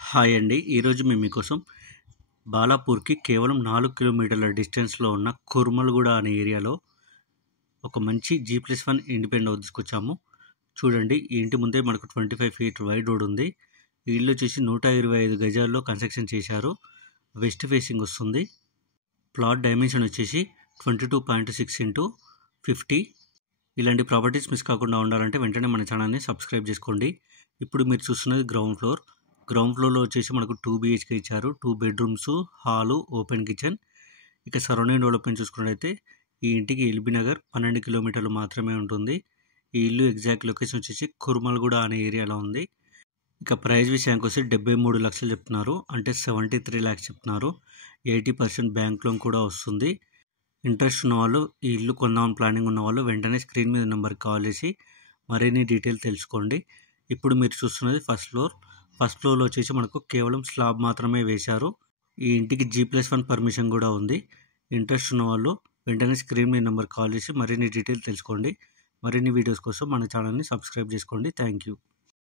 Hi అండి. ఈరోజు మేము మీకోసం బాలాపూర్‌కి కేవలం 4 కిలోమీటర్ల డిస్టెన్స్‌లో ఉన్న కుర్మల్‌గూడ అనే ఏరియాలో ఒక మంచి G+1 ఇండిపెండెంట్ హౌస్ తీసుకొచ్చాము. చూడండి, ఈ ఇంటి ముందే మనకు 25 ఫీట్ వైడ్ రోడ్ ఉంది. ఈ ఇల్లు వచ్చేసి 125 గజాల్లో కన్స్ట్రక్షన్ చేశారు. వెస్ట్ ఫేసింగ్ వస్తుంది. ప్లాట్ డైమెన్షన్ వచ్చేసి 22.6 ఇంటూ 50. ఇలాంటి ప్రాపర్టీస్ మిస్ కాకుండా ఉండాలంటే వెంటనే మన ఛానల్ని సబ్స్క్రైబ్ చేసుకోండి. ఇప్పుడు మీరు చూస్తున్నది గ్రౌండ్ ఫ్లోర్. గ్రౌండ్ ఫ్లోర్లో వచ్చేసి మనకు 2 BHK ఇచ్చారు. 2 బెడ్రూమ్స్, హాలు, ఓపెన్ కిచెన్. ఇక సరౌండింగ్ డెవలప్మెంట్ చూసుకున్నట్లయితే ఈ ఇంటికి ఎల్బీ నగర్ 12 కిలోమీటర్లు మాత్రమే ఉంటుంది. ఈ ఇల్లు ఎగ్జాక్ట్ లొకేషన్ వచ్చేసి కుర్మల్‌గూడ అనే ఏరియాలో ఉంది. ఇక ప్రైస్ విషయానికి వస్తే 73 లక్షలు చెప్తున్నారు, అంటే 73 lakhs చెప్తున్నారు. 80% బ్యాంక్ లోన్ కూడా వస్తుంది. ఇంట్రెస్ట్ ఉన్నవాళ్ళు, ఈ ఇల్లు కొందామని ప్లానింగ్ ఉన్నవాళ్ళు వెంటనే స్క్రీన్ మీద నెంబర్కి కాల్ చేసి మరిన్ని డీటెయిల్ తెలుసుకోండి. ఇప్పుడు మీరు చూస్తున్నది ఫస్ట్ ఫ్లోర్. ఫస్ట్ ఫ్లోర్లో వచ్చేసి మనకు కేవలం స్లాబ్ మాత్రమే వేశారు. ఈ ఇంటికి G+1 పర్మిషన్ కూడా ఉంది. ఇంట్రెస్ట్ ఉన్నవాళ్ళు వెంటనే స్క్రీన్ మీద నెంబర్కి కాల్ చేసి మరిన్ని డీటెయిల్ తెలుసుకోండి. మరిన్ని వీడియోస్ కోసం మన ఛానల్ని సబ్స్క్రైబ్ చేసుకోండి. Thank you.